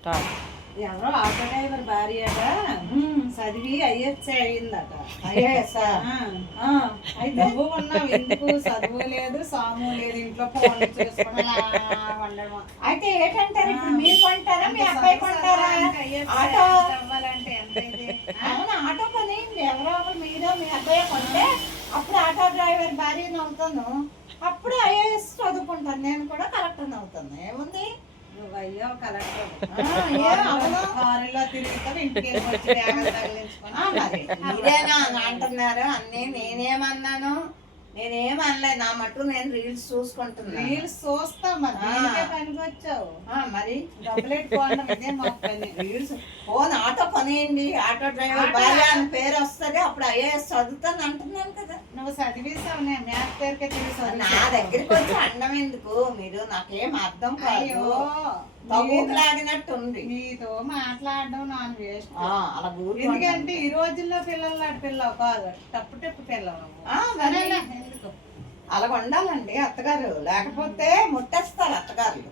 Start. ఎవరో auto driver భార్యట చదివి is అయిందట. అయితే నువ్వు ఉన్నావు, ఎందుకు చదువు లేదు సాము లేదు, ఇంట్లో ఫోన్ చూసుకుని వండడం. అయితే ఏంటంటారు ఇప్పుడు, మీరు కొంటారా మీ అబ్బాయి కొంటారా ఆటో? అవ్వాలంటే ఎంత ఇది? అవును, ఆటో కొనేయండి. ఎవరో ఒకరు మీరో మీ అబ్బాయి కొంటే అప్పుడు ఆటో డ్రైవర్ భార్యను అవుతాను, అప్పుడు ఐఏఎస్ చదువుకుంటాను, నేను కూడా కలెక్టర్ అవుతాను. ఏముంది, నువ్వు అయ్యో కలెక్టర్ కారులో తిరుగుతావు, ఇంటికి వచ్చి తగిలించుకొని. మరి మీరేనా అని అంటున్నారు అన్నీ. నేనేమన్నాను? నేనేమనలేదు. నా మటు నేను రీల్స్ చూసుకుంటున్నా. రీల్స్ చూస్తావు మరి, దీనికే పనికి వచ్చావు. మరి డబ్బులెట్టుకోవడం ఇదే మా పని. రీల్స్ ఫోన్ ఆటో కొనేయండి, ఆటో డ్రైవర్ భార్య అని పేరు వస్తుంది, అప్పుడు ఐఏఎస్ చదువుతాను అంటున్నాను కదా. నువ్వు చదివేసావు, నేను మ్యాథ్స్ పేరుకే తెలుసు. నా దగ్గరికి వచ్చి అండం ఎందుకు? మీరు నాకేం అర్థం కాదు, లాగినట్టు ఉంది. మీతో మాట్లాడడం నాన్ వేస్ట్. అలా ఎందుకంటే ఈ రోజుల్లో పిల్లలు నాటి పిల్లవు కాదు, టప్పు టప్పు పిల్లవు. అలాగ ఉండాలండి అత్తగారు, లేకపోతే ముట్టేస్తారు అత్తగారులు.